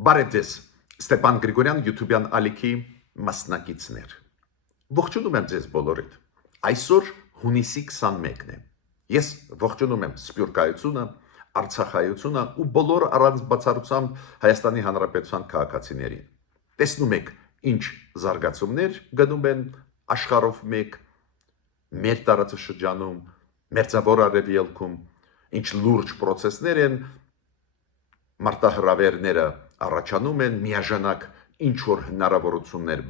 Բարև ձեզ, Ստեփան Գրիգորյան, YouTube-յան ալիքի մասնակիցներ։ Ողջունում եմ ձեզ բոլորիդ։ Այսօր հունիսի 21-ն է։ Ես ողջունում եմ Սփյուռքայությունը, Արցախայությունը ու բոլոր առանց բացառությամբ Հայաստանի Հանրապետության քաղաքացիներին։ Տեսնում եք, ինչ զարգացումներ գնում են աշխարհով մեկ, մեր տարածաշրջանում, Մերձավոր Արևելքում, ինչ լուրջ process-ներ են մարտահրավերները առաջանում են միաժամանակ ինչ որ հնարավորություններ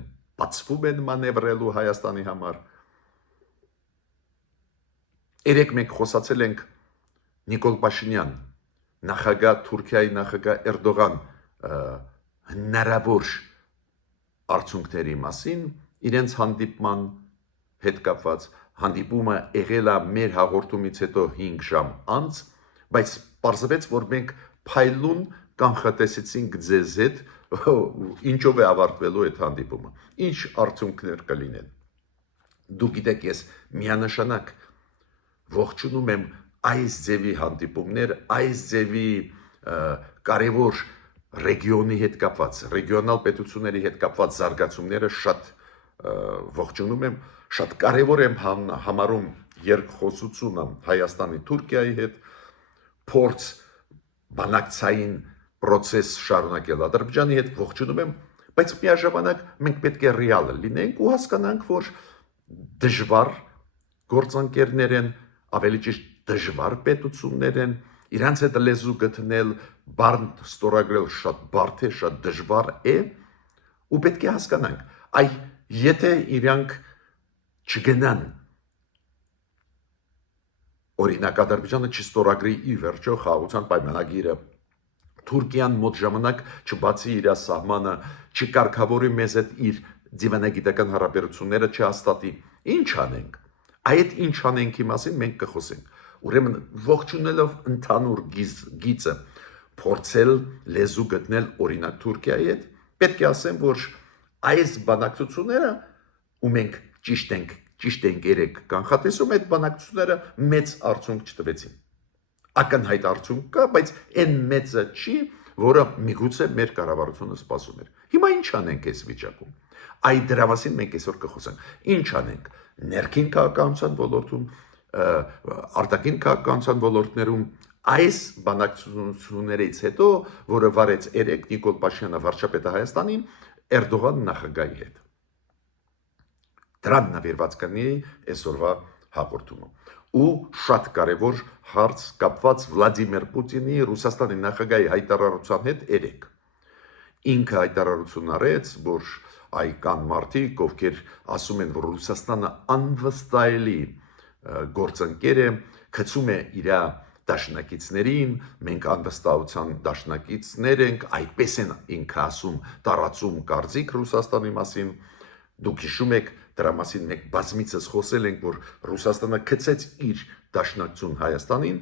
բացվում են մանևրելու Հայաստանի համար։ Երեք մենք խոսացել ենք Նիկոլ Փաշինյան, նախագահ Թուրքիայի նախագահ Էրդողան հնարավոր արդյունքների մասին, իրենց հանդիպման հետ կապված հանդիպումը եղել է մեր հաղորդումից հետո 5 ժամ անց, բայց պարզվեց, որ մենք փայլուն կանխատեսեցինք ձեզ հետ, ինչով է ավարտվելու այդ հանդիպումը, ինչ արդյունքներ կլինեն։ Դուք գիտեք, ես միանշանակ ողջունում եմ այս ձևի հանդիպումներ, այս ձևի կարևոր ռեգիոնի հետ կապված, ռեգիոնալ պետությունների հետ կապված զարգացումները շատ ողջունում եմ, շատ կարևոր եմ համարում երկխոսությունը Հայաստանի Թուրքիայի հետ, փորձ բանակցային process շարունակել Ադրբեջանի հետ ողջունում եմ, բայց միաժամանակ մենք պետք է ռեալ լինենք ու հասկանանք, որ դժվար գործընկերներ են, ավելի ճիշտ դժվար պետություններ են, իրանց հետ լեզու գտնել, բառ ստորագրել շատ բարդ է, շատ դժվար է, ու պետք է հասկանանք, այ եթե իրանք չգնան օրինակ Ադրբեջանը չստորագրի ի վերջո խաղաղության պայմանագիրը, Թուրքիան մոտ ժամանակ չբացի իր սահմանը, չկարգավորի մեզ հետ իր դիվանագիտական հարաբերությունները չհաստատի, ինչ անենք։ Այդ ինչ անենքի մասին մենք կխոսենք։ Ուրեմն ողջունելով ընդհանուր գիծը, փորձել լեզու գտնել օրինակ Թուրքիայի հետ, պետք է ասեմ, որ այս բանակցությունները ու մենք ճիշտ ենք երեք կանխատեսում, այդ բանակցությունները մեծ արդյունք չտվեցին։ Ակնհայտ արդյունք կա, բայց այն մեծը չի, որը միգուցե մեր կառավարությունը սպասում էր։ Հիմա ինչ անենք այս վիճակում։ Այդ դրա մասին մենք այսօր կխոսենք։ Ինչ անենք ներքին քաղաքականության ոլորտում, արտաքին քաղաքականության ոլորտներում այս բանակցություններից հետո, որը վարեց երեք Նիկոլ Փաշինյանը վարչապետը Հայաստանին, Էրդողան նախագահի հետ։ Դրան նվիրված կլինի այսօրվա հաղորդումը։ Ու շատ կարևոր հարց կապված Վլադիմիր Պուտինի Ռուսաստանի նախագահի հայտարարության հետ երեք։ Ինքը հայտարարություն արեց, որ այ կան մարդիկ, ովքեր ասում են, որ Ռուսաստանը անվստահելի գործընկեր է, գցում է իր դաշնակիցներին, մենք անվստահության դաշնակիցներ ենք, այդպես են ինքը ասում, տարածում կարծիք Ռուսաստանի մասին։ Դուք հիշում եք, դրա մասին մենք բազմիցս խոսել ենք, որ Ռուսաստանը գցեց իր դաշնակցություն Հայաստանին,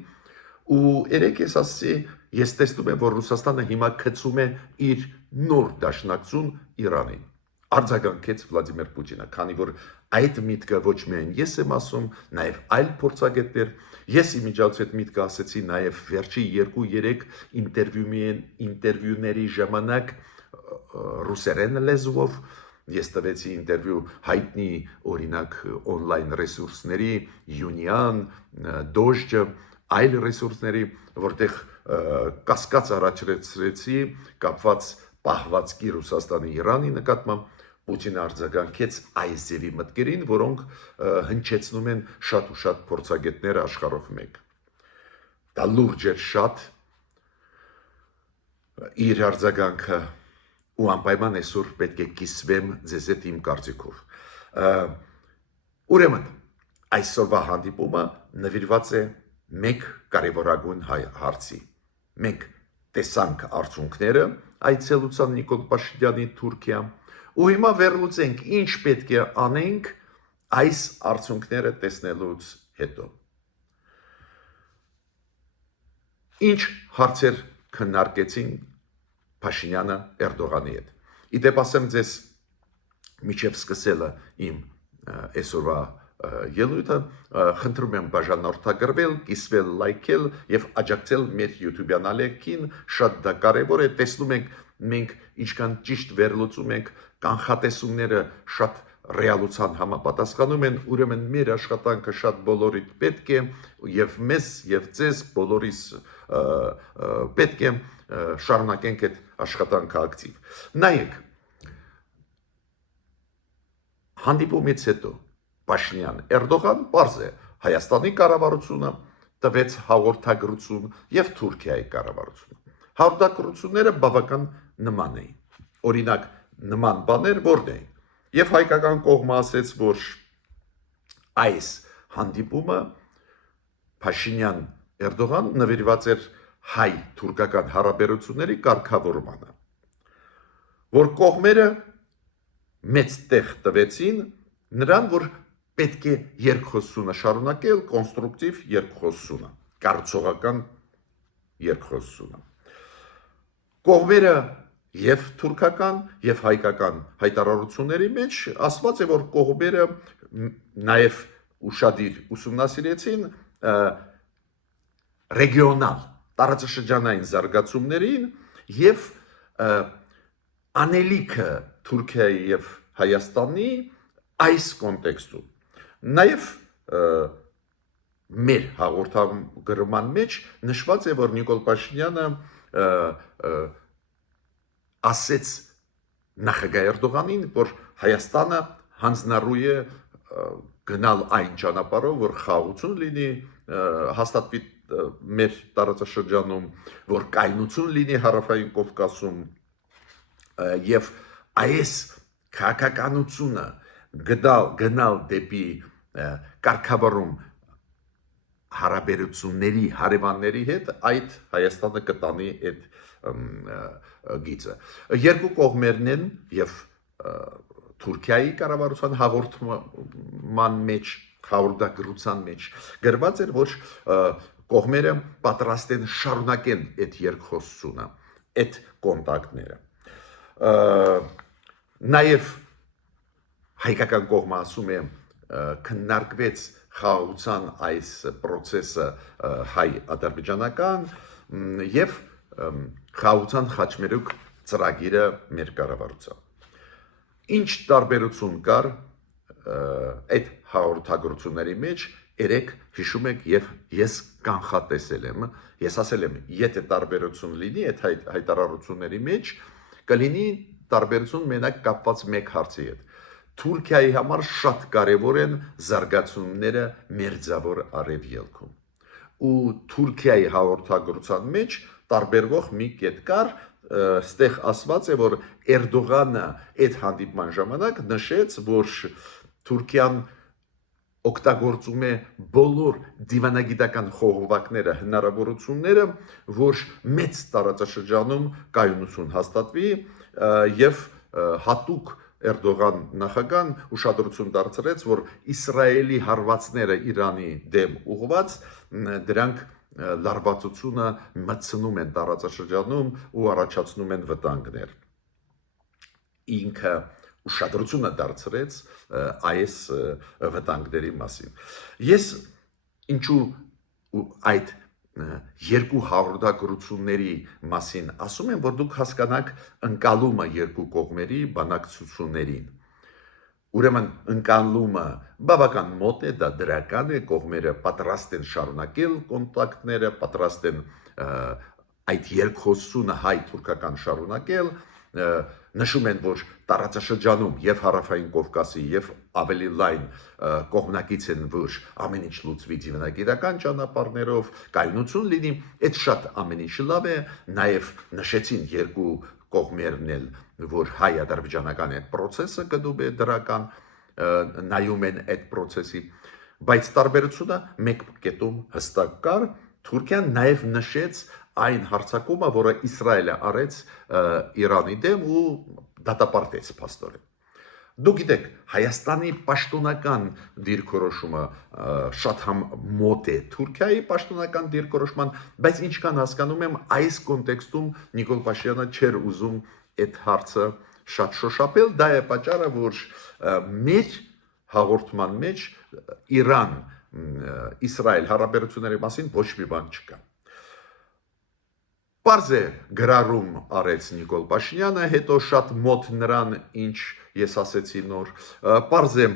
ու երեք ես ասացի, ես տեսնում եմ, որ Ռուսաստանը հիմա գցում է իր նոր դաշնակցություն Իրանին։ Արձագանքեց Վլադիմիր Պուտինը, քանի որ այդ միտքը ոչ միայն ես եմ ասում, նաև այլ փորձագետներ, ես իմիջիայլոց այդ միտքը ասեցի նաև վերջի 2-3 ինտերվյուների ժամանակ ռուսերեն լեզվով, ես տվեցի ինտերվյու հայտնի օրինակ on-line ռեսուրսների, Union, Doge, այլ ռեսուրսների, որտեղ կասկած առաջացրեցի կապված պահվածքի Ռուսաստանի Իրանի նկատմամբ, Պուտինը արձագանքեց այս ձևի մտքերին, որոնք հնչեցնում են շատ ու շատ փորձագետներ աշխարհով մեկ։ Դա լուրջ էր շատ իր արձագանքը ու անպայման այսօր պետք է կիսվեմ ձեզ հետ իմ կարծիքով։ Ուրեմն այսօրվա հանդիպումը նվիրված է մեկ կարևորագույն հարցի։ Մենք տեսանք արդյունքները այցելության Նիկոլ Փաշինյանի Թուրքիա, ու հիմա վերլուծենք ինչ պետք է անենք այս արդյունքները տեսնելուց հետո։ Ինչ հարցեր քննարկեցին Փաշինյանը Էրդողանի հետ։ Իդեպ ասեմ ձեզ, միջև սկսելը իմ այսօրվա ելույթը, խնդրում եմ բաժանորդագրվել, կիսվել, լայքել եւ աջակցել մեր YouTube-յան ալիքին, շատ դա կարեւոր է, տեսնում ենք մենք ինչքան ճիշտ վերլուծում ենք, կանխատեսումները շատ ռեալության համապատասխանում են, ուրեմն մեր աշխատանքը շատ բոլորիդ պետք է եւ մեզ եւ ձեզ բոլորիս պետք է շարունակենք այդ աշխատանքը ակտիվ։ Նայեք, հանդիպումից հետո Փաշինյան Էրդողան պարզ է Հայաստանի կառավարությունը տվեց հաղորդագրություն եւ Թուրքիայի կառավարությունը։ Հաղորդագրությունները բավական նման էին։ Օրինակ, նման բաներ որն էին։ Եվ հայկական կողմը ասեց, որ այս հանդիպումը Փաշինյան Էրդողան նվիրված էր հայ-թուրքական հարաբերությունների կարգավորմանը, որ կողմերը մեծ տեղ տվեցին նրան, որ պետք է երկխոսությունը շարունակել, կոնստրուկտիվ երկխոսությունը, կառուցողական երկխոսությունը։ Կողմերը եւ թուրքական եւ հայկական հայտարարությունների մեջ ասված է, որ կողմերը նաեւ ուշադիր ուսումնասիրեցին ռեգիոնալ տարածաշրջանային զարգացումներին եւ անելիքը Թուրքիայի եւ Հայաստանի այս կոնտեքստում։ Նաեւ մեր հաղորդագրման մեջ նշված է, որ Նիկոլ Փաշինյանը ասեց նախագահ Էրդողանին, որ Հայաստանը հանձնառու է գնալ այն ճանապարհով, որ խաղաղություն լինի, հաստատվի մեր տարածաշրջանում, որ կայունություն լինի Հարավային Կովկասում եւ այս քաղաքականությունը գնալ դեպի կարգավորում հարաբերությունների հարևանների հետ, այդ Հայաստանը կտանի այդ գիծը։ Երկու կողմերն են եւ Թուրքիայի կառավարության հաղորդման մեջ, հաղորդագրության մեջ գրված էր, որ կողմերը պատրաստ են շարունակեն այդ երկխոսությունը, այդ կոնտակտները։ Նաեւ հայկական կողմը ասում է քննարկվեց խաղաղության այս process-ը հայ-ադրբեջանական եւ խաղաղության խաչմերուկ ծրագիրը մեր կառավարության։ Ինչ տարբերություն կար այդ հաղորդագրությունների մեջ, երեք հիշում եք եւ ես կանխատեսել եմ, ես ասել եմ, եթե տարբերություն լինի այդ հայտարարությունների մեջ, կլինի տարբերություն մենակ կապված մեկ հարցի հետ։ Թուրքիայի համար շատ կարևոր են զարգացումները Մերձավոր Արևելքում։ Ու Թուրքիայի հաղորդագրության մեջ տարբերվող մի կետ կար, ստեղ ասված է, որ Էրդողանը այդ հանդիպման ժամանակ նշեց, որ Թուրքիան օգտագործում է բոլոր դիվանագիտական խողովակները, հնարավորությունները, որ մեծ տարածաշրջանում կայունություն հաստատվի եւ հատուկ Էրդողան նախագահան ուշադրություն դարձրեց, որ Իսրայելի հարվածները Իրանի դեմ ուղղված դրանք լարվածությունը մտցնում են տարածաշրջանում ու առաջացնում են վտանգներ։ Ինքը ուշադրությունը դարձրեց այս վտանգների մասին։ Ես ինչու այդ երկու հաղորդագրությունների մասին ասում եմ, որ դուք հասկանաք ընկալումը երկու կողմերի բանակցություններին։ Ուրեմն ընկալումը բավական մոտ է, դա դրական է, կողմերը պատրաստ են շարունակել կոնտակտները, պատրաստ են այդ երկխոսությունը հայ-թուրքական շարունակել, նշում են, որ տարածաշրջանում եւ Հարավային Կովկասի եւ ավելի լայն կողմնակից են, որ ամեն ինչ լուծվի դիվանագիտական ճանապարհներով, կայունություն լինի, այդ շատ ամեն ինչ լավ է, նաեւ նշեցին երկու կողմերն էլ, որ հայ-ադրբեջանական այդ process-ը գնում է դրական, նայում են այդ process-ի, բայց տարբերությունը մեկ կետում հստակ կար, Թուրքիան նաեւ նշեց այն հարձակումը, որը Իսրայելը արեց Իրանի դեմ ու դատապարտեց փաստորեն։ Դուք գիտեք, Հայաստանի պաշտոնական դիրքորոշումը շատ մոտ է Թուրքիայի պաշտոնական դիրքորոշման, բայց ինչքան հասկանում եմ, այս կոնտեքստում Նիկոլ Փաշինյանը չէր ուզում այդ հարցը շատ շոշափել, դա է պատճառը, որ մեր հաղորդման մեջ Իրան, Իսրայել հարաբերությունների մասին ոչ մի բան չկա։ Պարզ է գրառում արեց Նիկոլ Փաշինյանը, հետո շատ մոտ նրան, ինչ ես ասեցի նոր, պարզ է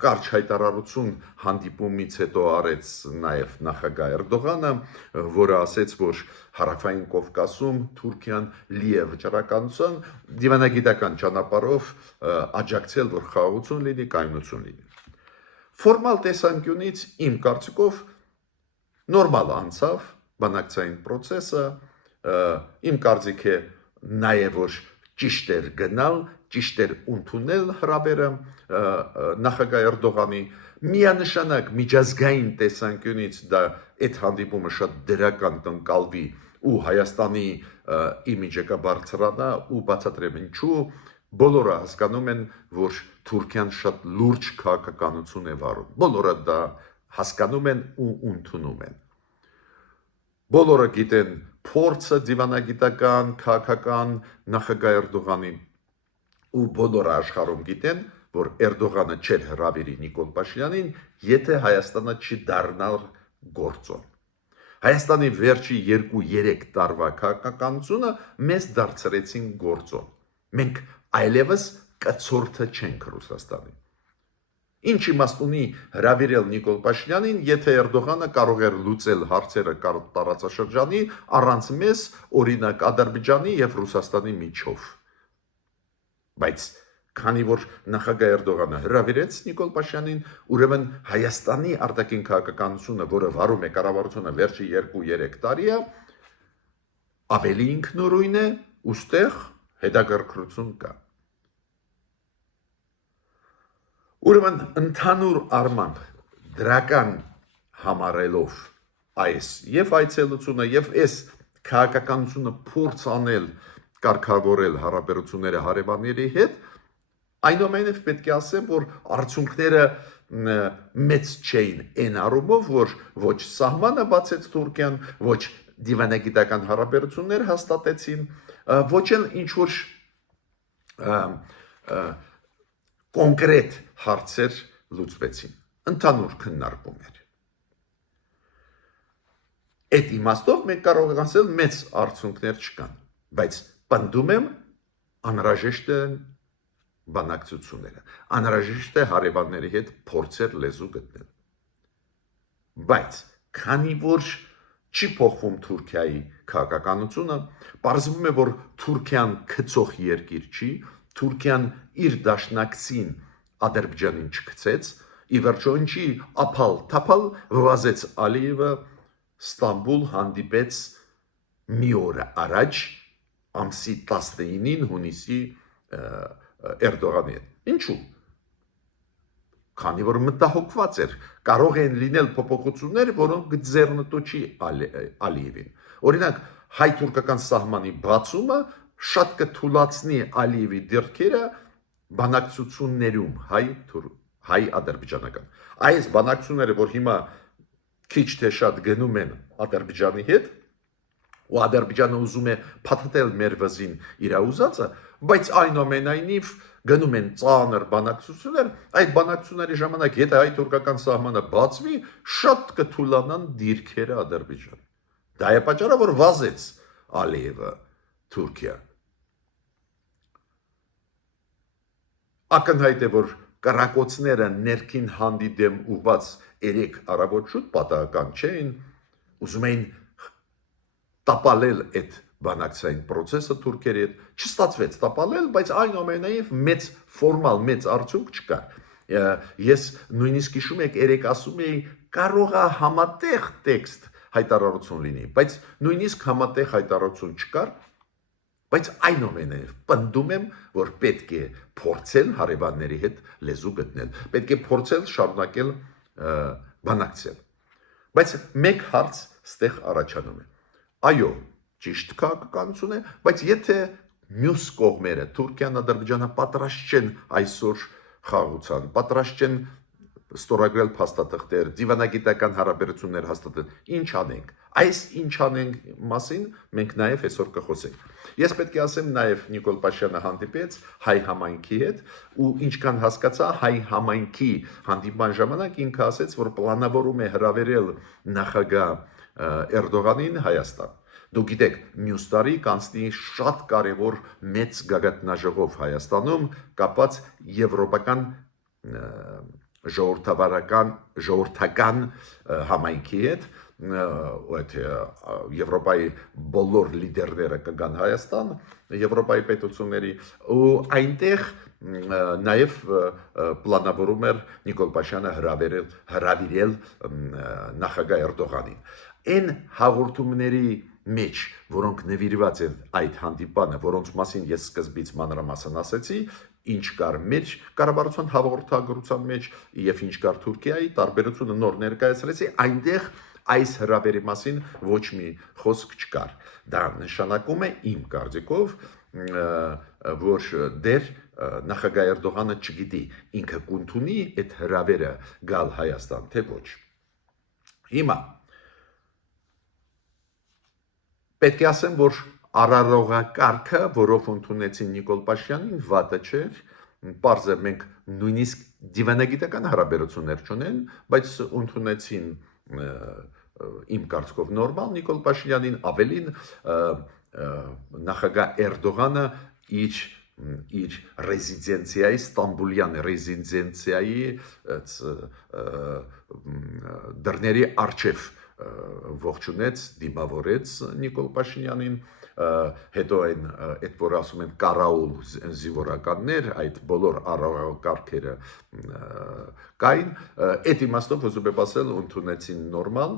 կարճ հայտարարություն հանդիպումից հետո արեց նաև նախագահ Էրդողանը, որը ասեց, որ Հարավային Կովկասում Թուրքիան լի է վճռականության, դիվանագիտական ճանապարհով աջակցել, որ խաղաղություն լինի, կայունություն լինի։ Ֆորմալ տեսանկյունից իմ կարծիքով նորմալ անցավ բանակցային process-ը, իմ կարծիք է նաև որ ճիշտ էր գնալ, ճիշտ էր ընդունել հրավերը նախագահ Էրդողանի, միանշանակ միջազգային տեսանկյունից դա այդ հանդիպումը շատ դրական կընկալվի ու Հայաստանի իմիջը կբարձրանա ու բացատրեմ ինչու, բոլորը հասկանում են, որ Թուրքիան շատ լուրջ քաղաքականություն է վարում, բոլորը դա հասկանում են ու ընդունում են։ Բոլորը գիտեն փորձը դիվանագիտական, քաղաքական նախագահ Էրդողանի ու բոլորը աշխարհում գիտեն, որ Էրդողանը չէր հրավիրի Նիկոլ Փաշինյանին, եթե Հայաստանը չի դառնալ գործոն։ Հայաստանի վերջի 2-3 տարվա քաղաքականությունը մեզ դարձրեցին գործոն։ Մենք այլևս կցորդը չենք Ռուսաստանի։ Ինչ իմաստ ունի հրավիրել Նիկոլ Փաշինյանին, եթե Էրդողանը կարող էր լուծել հարցերը տարածաշրջանի առանց մեզ, օրինակ Ադրբեջանի եւ Ռուսաստանի միջով։ Բայց քանի որ նախագահ Էրդողանը հրավիրեց Նիկոլ Փաշինյանին, ուրեմն Հայաստանի արտաքին քաղաքականությունը, որը վարում է կառավարությունը վերջի 2-3 տարի, ավելի ինքնուրույն է, ուստեղ հետաքրքրություն կա։ Ուրեմն ընդհանուր առմամբ դրական համարելով այս եւ այցելությունը եւ այս քաղաքականությունը փորձ անել կարգավորել հարաբերությունները հարևանների հետ, այնուամենայնիվ պետք է ասեմ, որ արդյունքները մեծ չէին այն առումով, որ ոչ սահմանը բացեց Թուրքիան, ոչ դիվանագիտական հարաբերություններ հաստատեցին, ոչ էլ ինչ որ կոնկրետ հարցեր լուծվեցին, ընդհանուր քննարկում էր։ Այդ իմաստով մենք կարող ենք ասել մեծ արդյունքներ չկան, բայց պնդում եմ անհրաժեշտ են բանակցությունները, անհրաժեշտ է հարևանների հետ փորձեր լեզու գտնել։ Բայց քանի որ չի փոխվում Թուրքիայի քաղաքականությունը, պարզվում է, որ Թուրքիան քծող երկիր չի, Թուրքիան իր դաշնակցին Ադրբեջանին չգցեց, ի վերջո ինչի ափալ-թափալ վազեց Ալիևը Ստամբուլ հանդիպեց մի օր առաջ ամսի 19-ին հունիսի Էրդողանի հետ։ Ինչու՞։ Քանի որ մտահոգված էր, կարող են լինել փոփոխություններ, որոնք ձեռնտու չի Ալիևին։ Օրինակ, հայ-թուրքական սահմանի բացումը շատ կթուլացնի Ալիևի դիրքերը բանակցություններում հայ-ադրբեջանական։ Այս բանակցությունները, որ հիմա քիչ թե շատ գնում են Ադրբեջանի հետ, ու Ադրբեջանը ուզում է փաթաթել մեր վզին իր ուզածը, բայց այնուամենայնիվ գնում են ծանր բանակցություններ, այդ բանակցությունների ժամանակ եթե հայ-թուրքական սահմանը բացվի, շատ կթուլանան դիրքերը Ադրբեջան։ Դա է պատճառը, որ վազեց Ալիևը Թուրքիա։ Ակնհայտ է, որ կառակոցները ներքին հանդի դեմ ուղված 3 առավոտ շուտ պատահական չէին, ուզում էին տապալել այդ բանակցային process-ը Թուրքերի հետ, չստացվեց տապալել, բայց այնուամենայնիվ մեծ ֆորմալ մեծ արդյունք չկար։ Ես նույնիսկ հիշում եք, երեք ասում էի, կարող է համատեղ տեքստ հայտարարություն լինի, բայց նույնիսկ համատեղ հայտարարություն չկար, բայց այնուամենայնիվ պնդում եմ, որ պետք է փորձել հարևանների հետ լեզու գտնել, պետք է փորձել շարունակել բանակցել։ Բայց մեկ հարց ստեղ առաջանում է։ Այո, ճիշտ քաղաքականություն է, բայց եթե մյուս կողմերը Թուրքիան, Ադրբեջանը պատրաստ չեն այսօր խաղաղության, պատրաստ չեն ստորագրել փաստաթղթեր, դիվանագիտական հարաբերություններ հաստատել, ինչ անենք։ Այս ինչ անենք մասին մենք նաև այսօր կխոսենք։ Ես պետք է ասեմ նաև Նիկոլ Փաշինյանը հանդիպեց հայ համայնքի հետ ու ինչքան հասկացա հայ համայնքի հանդիպման ժամանակ ինքը ասեց, որ պլանավորում է հրավիրել նախագահ Էրդողանին Հայաստան։ Դուք գիտեք, մյուս տարի կանցնի շատ կարևոր մեծ գագաթնաժողով Հայաստանում կապված եվրոպական ժողովրդական համայնքի հետ, այդ Եվրոպայի բոլոր լիդերները կգան Հայաստան, Եվրոպայի պետությունների, ու այնտեղ նաև պլանավորում էր Նիկոլ Փաշինյանը հրավիրել նախագահ Էրդողանին։ Այն հաղորդումների մեջ, որոնք նվիրված են այդ հանդիպանը, որոնց մասին ես սկզբից մանրամասն ասեցի, ինչ կար մեջ կառավարության հաղորդագրության մեջ եւ ինչ կար Թուրքիայի, տարբերությունը նոր ներկայացրեցի, այնտեղ այս հրավերի մասին ոչ մի խոսք չկար։ Դա նշանակում է իմ կարծիքով, որ դեռ նախագահ Էրդողանը չգիտի ինքը կընդունի այդ հրավերը գալ Հայաստան, թե ոչ։ Հիմա պետք է ասեմ, որ արարողակարգը, որով ընդունեցին Նիկոլ Փաշինյանին, վատը չէր, պարզ է մենք նույնիսկ դիվանագիտական հարաբերություններ չունեն, բայց ընդունեցին իմ կարծիքով նորմալ Նիկոլ Փաշինյանին, ավելին նախագահ Էրդողանը իր ռեզիդենցիայի, Ստամբուլյան ռեզիդենցիայի դռների առջև ողջունեց, դիմավորեց Նիկոլ Փաշինյանին, հետո այդ որ ասում են կարաուլ զինվորականներ, այդ բոլոր արարողակարգերը կային, այդ իմաստով ուզում եմ ասել, ընդունեցին նորմալ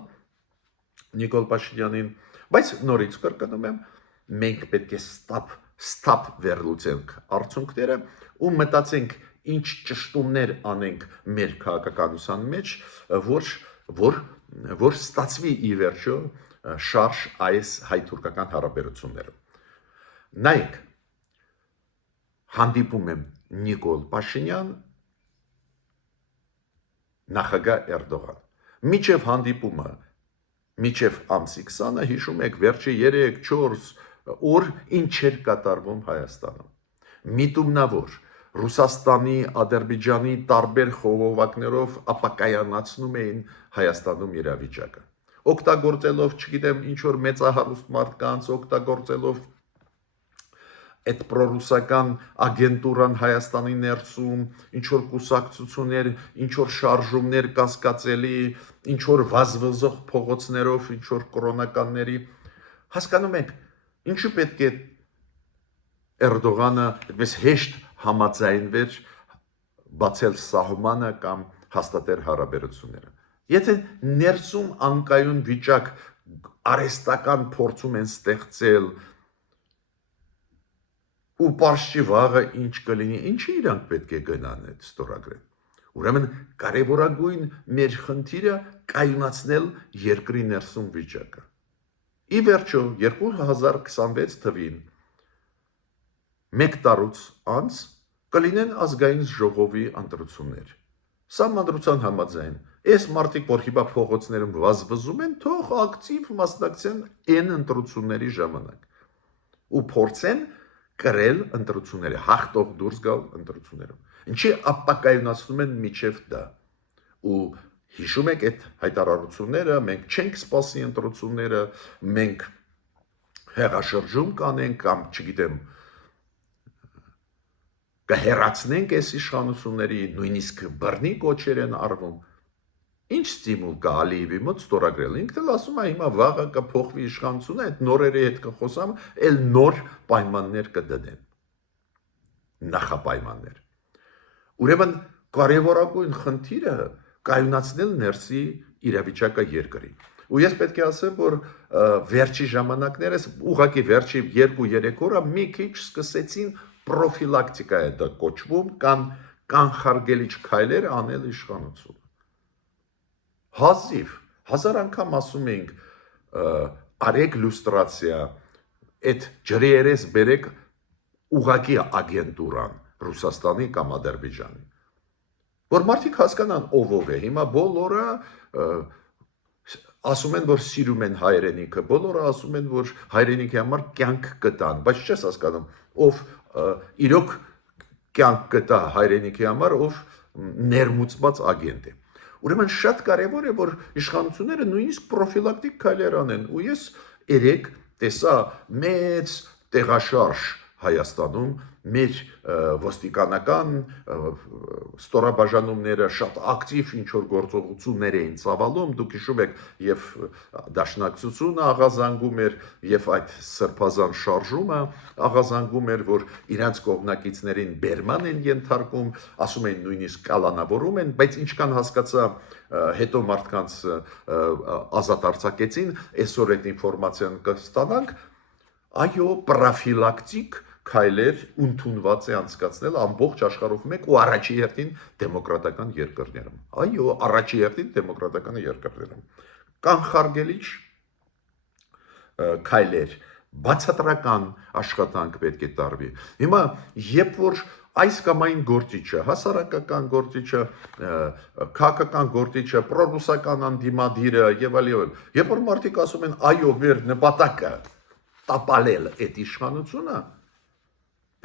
Նիկոլ Փաշինյանին, բայց նորից կրկնում եմ, մենք պետք է ստապ վերլուծենք արդյունքները ու մտածենք ինչ ճշտումներ անենք մեր քաղաքականության մեջ, որ ստացվի ի վերջո շարժ այս հայ-թուրքական հարաբերություններում։ Նայեք, հանդիպում եմ Նիկոլ Փաշինյան, նախագահ Էրդողան։ Միջև հանդիպումը, միջև ամսի 20-ը, հիշում եք, վերջի 3-4 օր ինչ էր կատարվում Հայաստանում։ Միտումնավոր Ռուսաստանի, Ադրբեջանի տարբեր խողովակներով ապակայանացնում էին Հայաստանում իրավիճակը։ Օգտագործելով, չգիտեմ, ինչ որ մեծահարուստ մարդկանց, օգտագործելով այդ պրոռուսական ագենտուրան Հայաստանի ներսում, ինչ որ կուսակցություններ, ինչ որ շարժումներ կասկածելի, ինչ որ վազվզող փողոցներով, ինչ որ կորոնականների, հասկանում եք, ինչու պետք է Էրդողանը այդպես հեշտ համաձայնվեր բացել սահմանը կամ հաստատել հարաբերությունները։ Եթե ներսում անկայուն վիճակ արհեստական փորձում են ստեղծել ու պարզ վաղը ինչ կլինի, ինչի իրանք պետք է գնան այդ ստորագրեն։ Ուրեմն կարևորագույն մեր խնդիրը կայունացնել երկրի ներսում վիճակը։ Ի վերջո 2026 թվին մեկ տարուց անց կլինեն ազգային ժողովի ընտրություններ։ Սահմանադրության համաձայն, այս մարդիկ, որ հիմա փողոցներում վազվզում են, թող ակտիվ մասնակցեն այն ընտրությունների ժամանակ ու փորձեն կրել ընտրությունները, հաղթող դուրս գալ ընտրություններում։ Ինչի ապակայունացնում են միջև դա։ Ու հիշում եք այդ հայտարարությունները, մենք չենք սպասի ընտրությունները, մենք հեղաշրջում կանենք կամ, չգիտեմ, կհեռացնենք այս իշխանությունների, նույնիսկ բռնի կոչեր են արվում։ Ինչ ստիմուլ կա Ալիևի մոտ ստորագրել։ Ինքն էլ ասում է հիմա վաղը կփոխվի իշխանությունը, այդ նորերի հետ կխոսամ, էլ նոր պայմաններ կդնեն։ Նախապայմաններ։ Ուրեմն կարևորագույն խնդիրը կայունացնել ներսի իրավիճակը երկրի։ Ու ես պետք է ասեմ, որ վերջի ժամանակներս ուղղակի վերջի 2-3 օրը մի քիչ սկսեցին պրոֆիլակտիկա է դա կոչվում կամ կանխարգելիչ քայլեր անել իշխանությունը։ Հազիվ, 1000 անգամ ասում ենք արեք լյուստրացիա, այդ ջրերես բերեք ուղղակի ագենտուրան Ռուսաստանի կամ Ադրբեջանի։ Որ մարդիկ հասկանան ով է, հիմա բոլորը ասում են, որ սիրում են հայրենիքը, բոլորը ասում են, որ հայրենիքի համար կյանք կտան, բայց չես հասկանում, ով իրոք կյանք կտա հայրենիքի համար, ով ներմուծված ագենտ է։ Ուրեմն շատ կարևոր է, որ իշխանությունները նույնիսկ պրոֆիլակտիկ քայլեր անեն, ու ես երեք տեսա մեծ տեղաշարժ Հայաստանում մեր ոստիկանական ստորաբաժանումները շատ ակտիվ ինչ-որ գործողություններ էին ծավալում, դուք հիշում եք եւ դաշնակցությունը աղազանգում էր եւ այդ սրբազան շարժումը աղազանգում էր, որ իրանց կողմնակիցներին բերման են ենթարկում, ասում են նույնիսկ կալանավորում են, բայց ինչքան հասկացա հետո մարդկանց ազատ արձակեցին, այսօր այդ ինֆորմացիան կստանանք, այո, պրոֆիլակտիկ քայլեր ընդունված է անցկացնել ամբողջ աշխարհով մեկ ու առաջի հերթին դեմոկրատական երկրներում։ Այո, առաջի հերթին դեմոկրատական երկրներում։ Կանխարգելիչ քայլեր, բացատրական աշխատանք պետք է տարվի։ Հիմա երբ որ այս կամ այն գործիչը, հասարակական գործիչը, քաղաքական գործիչը, պրոռուսական անդիմադիրը եւ այլն, երբ որ մարդիկ ասում են, այո, մեր նպատակը տապալել այդ իշխանությունը,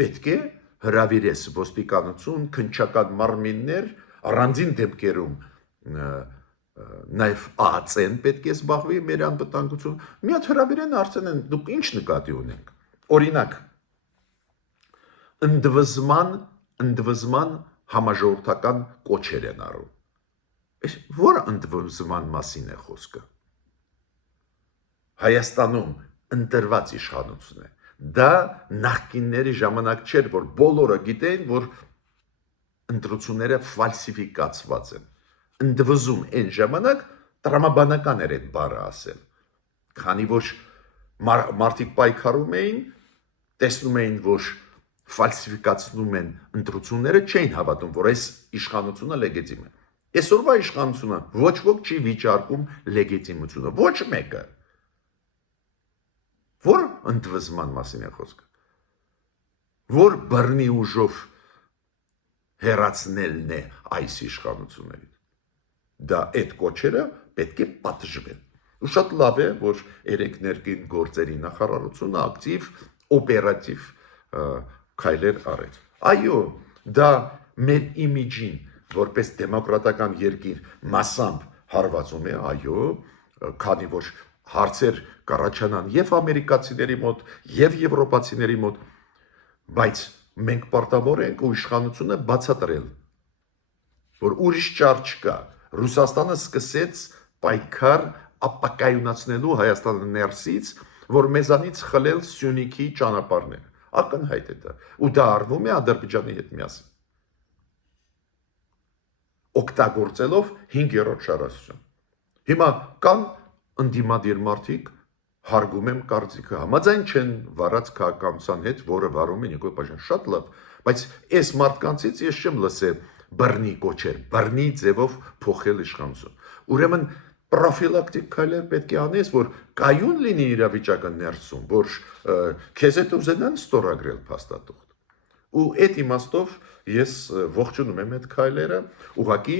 պետք է հրավիրես ոստիկանություն, քննչական մարմիններ, առանձին դեպքերում նաև ԱԱՑ-ն պետք է զբաղվի մեր անվտանգություն, մի հատ հրավիրեն արդեն դուք ինչ նկատի ունենք։ Օրինակ, ընդվզման համաժողովրդական կոչեր են արում։ Որ ընդվզման մասին է խոսքը։ Հայաստանում ընտրված իշխանություն է։ Դա նախկինների ժամանակ չէր, որ բոլորը գիտեն, որ ընտրությունները ֆալսիֆիկացված են։ Ընդվզում այն ժամանակ տրամաբանական էր այդ բառը ասել։ Քանի որ մարդիկ պայքարում էին, տեսնում էին, որ ֆալսիֆիկացնում են ընտրությունները, չէին հավատում, որ այս իշխանությունը լեգիտիմ է։ Այսօրվա իշխանությունը ոչ ոք չի վիճարկում լեգիտիմությունը, ոչ մեկը։ Որ ընդվզման մասին է խոսքը, որ բռնի ուժով հեռացնելն է այս իշխանություններին, դա այդ կոչերը պետք է պատժվեն։ Ու շատ լավ է, որ երեք ներքին գործերի նախարարությունը ակտիվ, օպերատիվ քայլեր արեց։ Այո, դա մեր իմիջին, որպես դեմոկրատական երկիր մասամբ հարվածում է, այո, քանի որ հարցեր կառաջանան եւ ամերիկացիների մոտ, եւ եվրոպացիների մոտ, բայց մենք պարտավոր ենք ու իշխանությունը բացատրել, որ ուրիշ ճար չկա։ Ռուսաստանը սկսեց պայքար ապակայունացնելու Հայաստանը ներսից, որ մեզանից խլել Սյունիքի ճանապարհները։ Ակնհայտ է դա, ու դա արվում է Ադրբեջանի հետ միասին։ Օգտագործելով 5-րդ շարասյուն։ Հիմա կան ընդդիմադիր մարդիկ, հարգում եմ կարծիքը, համաձայն չեն վարած քաղաքականության հետ, որը վարում է Նիկոլ Փաշինյանը, շատ լավ, բայց այս մարդկանցից ես չեմ լսել բռնի կոչեր, բռնի ձևով փոխել իշխանություն։ Ուրեմն պրոֆիլակտիկ քայլեր պետք է անես, որ կայուն լինի իրավիճակը ներսում, որ քեզ հետ ուզենան ստորագրել փաստաթուղթ։ Ու այդ իմաստով ես ողջունում եմ այդ քայլերը, ուղղակի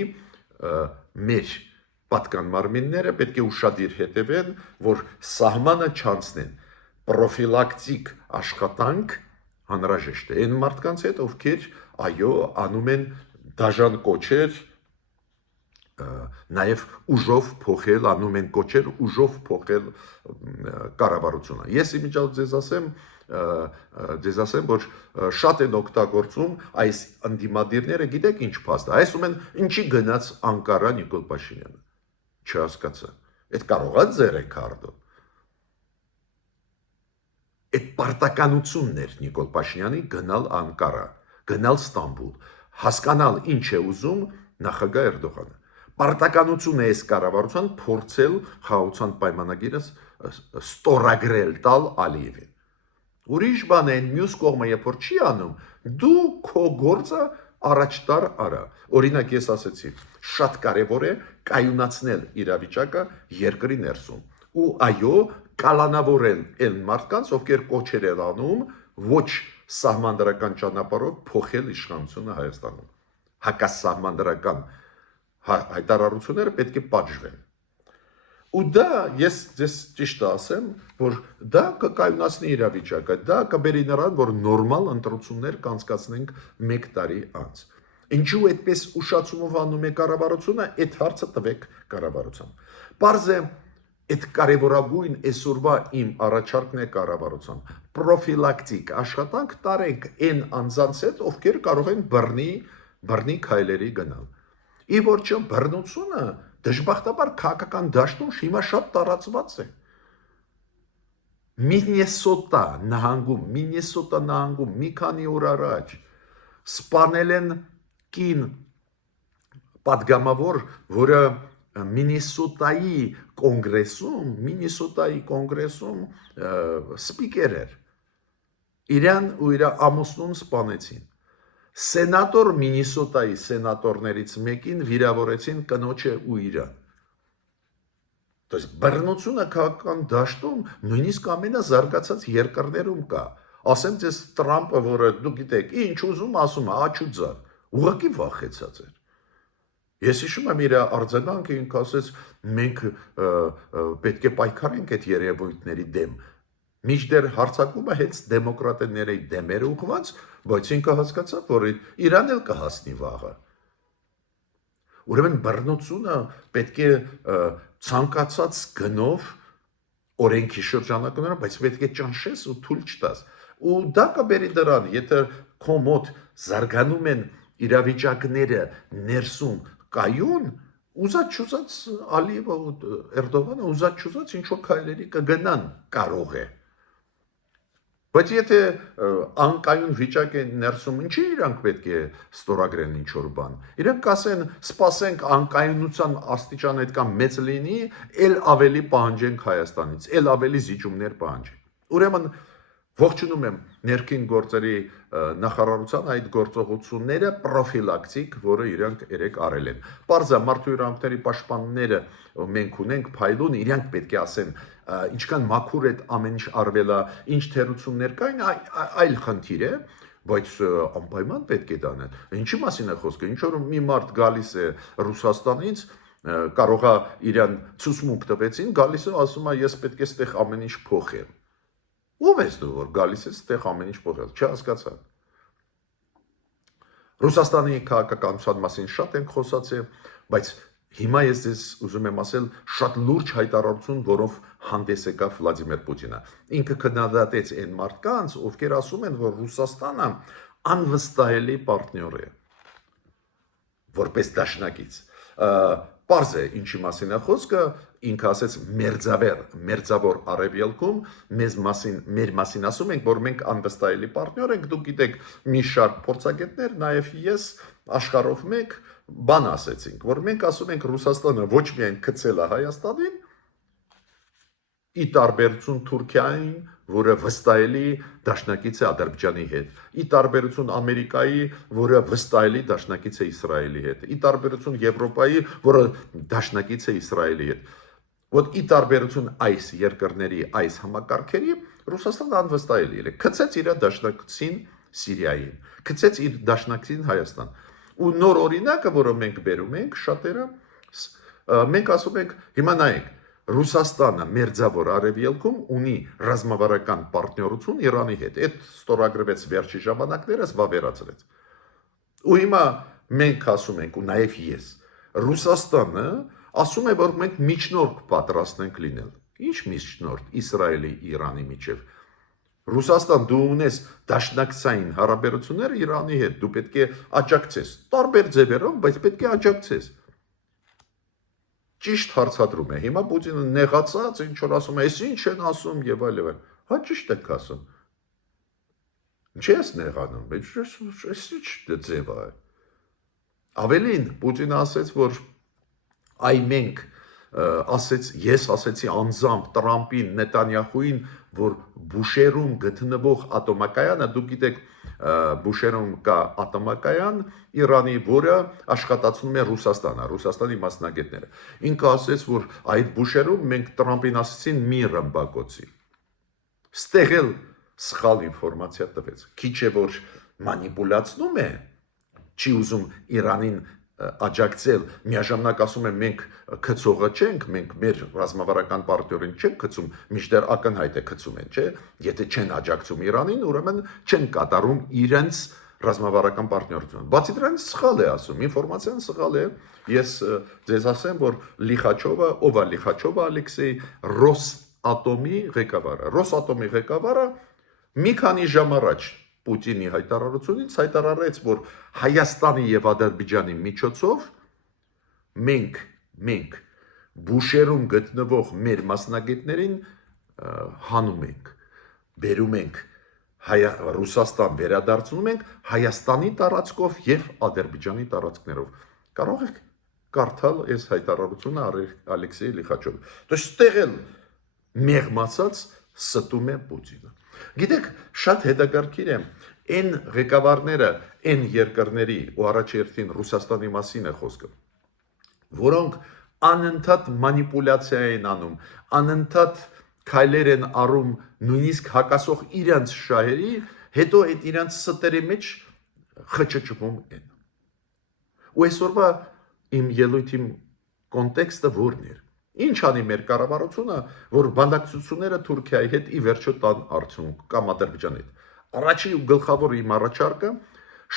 մեր պատկան մարմինները պետք է ուշադիր հետևեն, որ սահմանը չանցնեն, պրոֆիլակտիկ աշխատանք անհրաժեշտ է։ Այն մարդկանց հետ, ովքեր այո, անում են դաժան կոչեր, նաև ուժով փոխել, անում են կոչեր ուժով փոխել կառավարությունը։ Ես իմիջիայլոց ձեզ ասեմ, որ շատ են օգտագործում այս ընդդիմադիրները, գիտեք ինչ փաստ է, ասում են ինչի գնաց Անկարա Նիկոլ Փաշինյանը։ Չհասկացա։ Այդ կարողա ձեր է քարտը։ Այդ պարտականությունն էր Նիկոլ Փաշինյանի գնալ Անկարա, գնալ Ստամբուլ, հասկանալ ինչ է ուզում նախագահ Էրդողանը։ Պարտականություն է այս կառավարության փորձել խաղաղության պայմանագիրը ստորագրել տալ Ալիևին։ Ուրիշ բան է, մյուս կողմը երբ որ չի անում, դու քո գործը առաջ տար արա։ Օրինակ ես ասեցի, շատ կարևոր է կայունացնել իրավիճակը երկրի ներսում։ Ու այո, կալանավորել այն մարդկանց, ովքեր կոչեր են անում ոչ սահմանադրական ճանապարհով փոխել իշխանությունը Հայաստանում։ Հակասահմանադրական հայտարարությունները պետք է պատժվեն։ Ու դա ես ձեզ ճիշտ ասեմ, որ դա կկայունացնի իրավիճակը, դա կբերի նրան, որ նորմալ ընտրություններ կանցկացնենք 1 տարի անց։ Ինչու այդպես ուշացումով անում է կառավարությունը, այդ հարցը տվեք կառավարության։ Պարզ է, Այդ կարևորագույն այսօրվա իմ առաջարկն է կառավարության պրոֆիլակտիկ աշխատանք տարենք այն անձանց հետ, ովքեր կարող են բռնի քայլերի գնալ։ Ի որջը բռնությունը դժբախտաբար քաղաքական դաշտում հիմա շատ տարածված է։ Մինեսոտա նահանգում մի քանի օր առաջ սպանել են կին պատգամավոր, որը Մինեսոտայի կոնգրեսում սպիկեր էր։ Իրան ու իր ամուսնուն սպանեցին։ Սենատոր Մինեսոտայի սենատորներից մեկին վիրավորեցին կնոջը ու իրան։ Բռնությունը քաղաքական դաշտում նույնիսկ ամենազարգացած երկրներում կա։ Ասեմ ձեզ Տրամպը, որը դուք գիտեք, ինչ ուզում ասում է, աչուձար, ուղղակի վախեցած էր։ Ես հիշում եմ իր արձագանքը, ինքը ասեց, մենք պետք է պայքարենք այդ երևույթների դեմ։ Մինչդեռ հարձակումը հենց դեմոկրատների դեմ էր ուղղված, բայց ինքը հասկացավ, որ իրան էլ կհասնի վաղը։ Ուրեմն բռնությունը պետք է ցանկացած գնով օրենքի շրջանակներում, բայց պետք է ճնշես ու թույլ չտաս։ Ու դա կբերի դրան, եթե քո մոտ զարգանում են իրավիճակները ներսում կայուն, ուզած-չուզած Ալիևը ու Էրդողանը ուզած-չուզած ինչ որ քայլերի կգնան, կարող է։ Բայց եթե անկայուն վիճակ է ներսում, ինչի իրանք պետք է ստորագրեն ինչ որ բան։ Իրանք կասեն, սպասենք անկայունության աստիճան այդքան մեծ լինի, ել ավելի պահանջենք Հայաստանից, ել ավելի զիջումներ պահանջենք։ Ուրեմն ողջունում եմ ներքին գործերի նախարարության այդ գործողությունները պրոֆիլակտիկ, որը իրանք երեք արել են։ Պարզա մարդու իրավունքների պաշտպանները մենք ունենք փայլուն, իրանք պետք է ասեն ինչքան մաքուր է ամեն ինչ արվելա, ինչ թերություններ կային, այլ խնդիր է, բայց անպայման պետք է դանել։ Ինչի մասին է խոսքը, ինչ որ մի մարդ գալիս է Ռուսաստանից, կարողա իրան ցուցմունք տվեցին, գալիս է ասում է ես պետք է ստեղ ամեն ինչ փոխեմ։ Ո՞վ ես դու, որ գալիս ես ստեղ ամեն ինչ փոխել, չհասկացա։ Ռուսաստանի քաղաքականության մասին շատ ենք խոսացել, բայց հիմա ես ձեզ ուզում եմ ասել շատ լուրջ հայտարարություն, որով հանդես եկավ Վլադիմիր Պուտինը։ Ինքը քննադատեց այն մարդկանց, ովքեր ասում են, որ Ռուսաստանը անվստահելի պարտներ է, որպես դաշնակից։ Պարզ է, ինչի մասին է խոսքը, ինքը ասեց մերձավոր արևելքում մեր մասին ասում ենք, որ մենք անվստահելի պարտներ ենք, դուք գիտեք մի շարք փորձագետներ, նաև ես աշխարհով մեկ բան ասեցինք, որ մենք ասում ենք Ռուսաստանը ոչ միայն գցել է Հայաստանին, ի տարբերություն Թուրքիային, որը վստահելի դաշնակից է Ադրբեջանի հետ, ի տարբերություն Ամերիկայի, որը վստահելի դաշնակից է Իսրայելի հետ, ի տարբերություն Եվրոպայի, որը դաշնակից է Իսրայելի հետ։ Ոտ ի տարբերություն այս երկրների այս համակարգերի Ռուսաստանը անվստահելի է։ Գցեց իր դաշնակցին Սիրիային, գցեց իր դաշնակցին Հայաստան։ Ու նոր օրինակը, որը մենք բերում ենք շատերը, մենք ասում ենք, հիմա նայեք, Ռուսաստանը մերձավոր արևելքում ունի ռազմավարական պարտներություն Իրանի հետ։ Այդ ստորագրվեց վերջի ժամանակներս վավերացրեց։ Ու հիմա մենք ասում ենք, ու նաև ես, Ռուսաստանը ասում է, որ մենք միջնորդ պատրաստենք լինել։ Ինչ միջնորդ Իսրայելի Իրանի միջև։ Ռուսաստան դու ունես դաշնակցային հարաբերություններ Իրանի հետ, դու պետք է աջակցես։ Տարբեր ձևերով, բայց պետք է աջակցես։ Ճիշտ հարցադրում է։ Հիմա Պուտինը նեղացած ինչ որ ասում է, «Էս ինչ են ասում» եւ այլ եւ այլ։ Հա ճիշտ եք ասում։ Ինչի՞ ես նեղանում։ Էս ինչ ձև է։ Ավելին Պուտինը ասեց, որ այ մենք ես ասեցի անձամբ Տրամպին, Նետանյախուին, որ Բուշերում գտնվող ատոմակայանը, դուք գիտեք, Բուշերում կա ատոմակայան Իրանի, որը աշխատացնում է Ռուսաստանի մասնագետները։ Ինքը ասեց, որ այդ Բուշերում մենք Տրամպին ասեցին մի ռմբակոծի։ Ստեղ էլ սխալ ինֆորմացիա տվեց։ Քիչ է որ մանիպուլացնում է, չի ուզում Իրանին աջակցել, միաժամանակ ասում եմ մենք գցողը չենք, մենք մեր ռազմավարական պարտներին չենք գցում, մինչդեռ ակնհայտ է գցում են, չէ՞։ Եթե չեն աջակցում Իրանին, ուրեմն չեն կատարում իրենց ռազմավարական պարտներություն։ Բացի դրանից սխալ է ասում, ինֆորմացիան սխալ է։ Ես ձեզ ասեմ, որ Լիխաչովը, ով է Լիխաչովը, Ալեքսեյ, Ռոսատոմի ղեկավարը։ Ռոսատոմի ղեկավարը մի քանի ժամ առաջ Պուտինի հայտարարությունից հայտարարեց, որ Հայաստանի եւ Ադրբեջանի միջոցով մենք Բուշերում գտնվող մեր մասնագետներին հանում ենք, բերում ենք Ռուսաստան վերադարձնում ենք Հայաստանի տարածքով եւ Ադրբեջանի տարածքներով։ Կարող եք կարդալ այս հայտարարությունը Ալեքսեյ Լիխաչովի։ То есть ստեղ էլ մեղմացած ստում է Պուտինը։ Գիտեք, շատ հետաքրքիր է, այն ղեկավարները, այն երկրների ու առաջերտին Ռուսաստանի մասին է խոսքը, որոնք անընդհատ մանիպուլյացիա են անում, անընդհատ քայլեր են առում նույնիսկ հակասող իրենց շահերի, հետո այդ իրենց ստերի մեջ խճճվում են։ Ու այսօրվա իմ ելույթի կոնտեքստը որն էր։ Ինչ անի մեր կառավարությունը, որ բանակցությունները Թուրքիայի հետ ի վերջո տան արդյունք կամ Ադրբեջանի հետ։ Առաջի ու գլխավոր իմ առաջարկը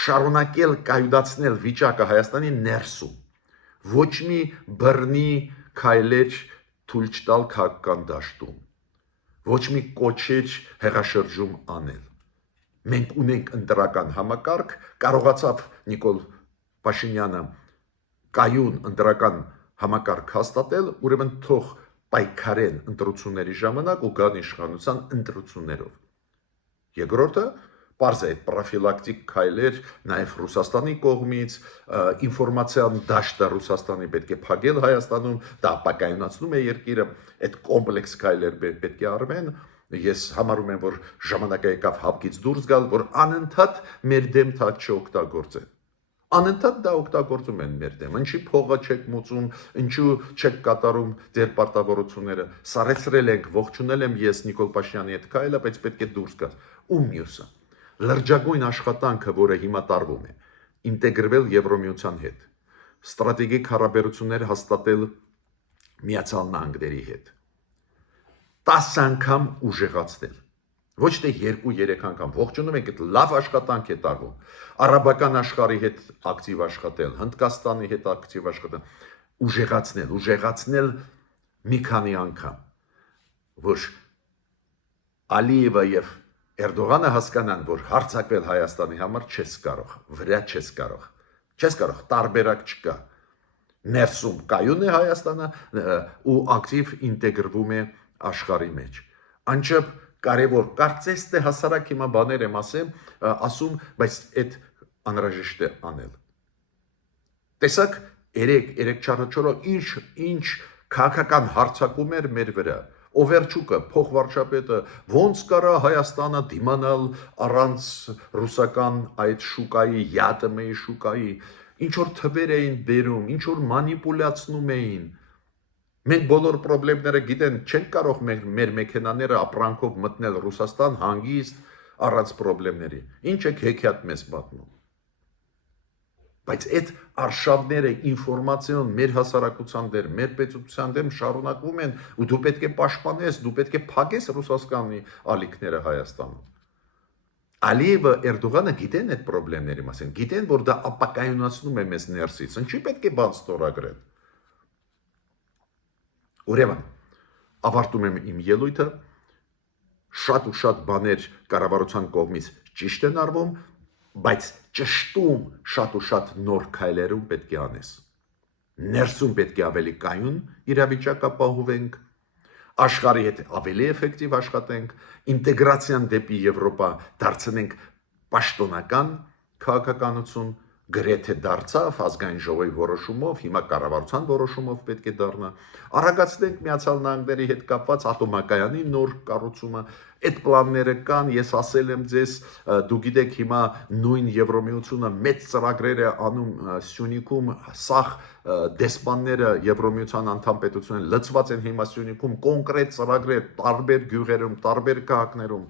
շարունակել կայունացնել վիճակը Հայաստանի ներսում։ Ոչ մի բռնի քայլեր թույլ չտալ քաղաքական դաշտում։ Ոչ մի կոչեր հեղաշրջում անել։ Մենք ունենք ընտրական համակարգ, կարողացավ Նիկոլ Փաշինյանը կայուն ընտրական համակարգ հաստատել, ուրեմն թող պայքարեն ընտրությունների ժամանակ ու գան իշխանության ընտրություններով։ Երկրորդը, պարզ է, պրոֆիլակտիկ քայլեր նաև Ռուսաստանի կողմից, ինֆորմացիան դաշտը Ռուսաստանի պետք է փակել Հայաստանում, դա ապակայունացնում է երկիրը, այդ կոմպլեքս քայլեր պետք է արվեն։ Ես համարում եմ, որ ժամանակը եկավ հապկից դուրս գալ, որ անընդհատ մեր դեմ թաք չօգտագործեն։ Անընդհատ դա օգտագործում են մեր դեմ։ Ինչի փողը չեք մուծում, ինչու չեք կատարում ձեր պարտավորությունները։ Սարեցրել ենք, ողջունել եմ ես Նիկոլ Փաշինյանի հետ քայլը, բայց պետք է դուրս գալ։ Ու մյուսը։ Լրջագույն աշխատանքը, որը հիմա տարվում է, ինտեգրվել Եվրոմիության հետ, ստրատեգիկ հարաբերություններ հաստատել Միացյալ Նահանգների հետ, 10 անգամ ուժեղացնել, ոչ թե 2-3 անգամ, ողջունում եք, այդ լավ աշխատանք է տարվում, արաբական աշխարհի հետ ակտիվ աշխատել, Հնդկաստանի հետ ակտիվ աշխատել, ուժեղացնել մի քանի անգամ, որ Ալիևը եւ Էրդողանը հասկանան, որ հարձակվել Հայաստանի համար չես կարող, վրա չես կարող, տարբերակ չկա։ Ներսում կայուն է Հայաստանը ու ակտիվ ինտեգրվում է աշխարհի մեջ։ Անչափ կարևոր, կարծես թե հասարակ հիմա բաներ եմ ասում, բայց այդ անհրաժեշտ է անել։ Տեսակ 3-4 ինչ քաղաքական հարձակում էր մեր վրա։ Օվերչուկը, փոխվարչապետը, ոնց կարա Հայաստանը դիմանալ առանց ռուսական այդ շուկայի, ԵԱՏՄ-ի շուկայի, ինչ որ թվեր էին բերում, ինչ որ մանիպուլյացնում էին։ Մենք բոլոր խնդիրները գիտեն, չենք կարող մեր մեքենաները ապրանքով մտնել Ռուսաստան հանգիստ առանց խնդիրների։ Ինչ եք հեքիաթ մեզ պատմում։ Բայց այդ արշավները ինֆորմացիոն մեր հասարակության դեմ, մեր պետության դեմ շարունակվում են ու դու պետք է պաշտպանես, դու պետք է փակես Ռուսաստանի ալիքները Հայաստանում։ Ալիևը, Էրդողանը գիտեն այդ խնդիրների մասին, գիտեն, որ դա ապակայունացնում է մեզ ներսից, ինչի պետք է բան ստորագրել։ Ուրեմն, ավարտում եմ իմ ելույթը, շատ ու շատ բաներ կառավարության կողմից ճիշտ են արվում, բայց ճշտում շատ ու շատ նոր քայլերում պետք է անես։ Ներսում պետք է ավելի կայուն իրավիճակ ապահովենք, աշխարհի հետ ավելի էֆեկտիվ աշխատենք, ինտեգրացիան դեպի Եվրոպա դարձնենք պաշտոնական քաղաքականություն, գրեթե դարձավ ազգային ժողովի որոշումով, հիմա կառավարության որոշումով պետք է դառնա, արագացնենք Միացյալ Նահանգների հետ կապված ատոմակայանի նոր կառուցումը, այդ պլանները կան, ես ասել եմ ձեզ, դու գիտեք հիմա նույն Եվրոմիությունը մեծ ծրագրեր է անում Սյունիքում, սաղ դեսպանները Եվրոմիության անդամ պետությունեն լծված են հիմա Սյունիքում, կոնկրետ ծրագրեր տարբեր գյուղերում, տարբեր քաղաքներում։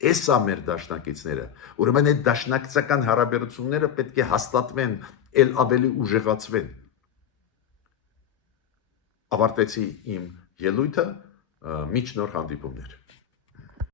Էսա մեր դաշնակիցները, ուրեմն այդ դաշնակցական հարաբերությունները պետք է հաստատվեն, ել ավելի ուժեղացվեն։ Ավարտեցի իմ ելույթը, մինչ նոր հանդիպումներ։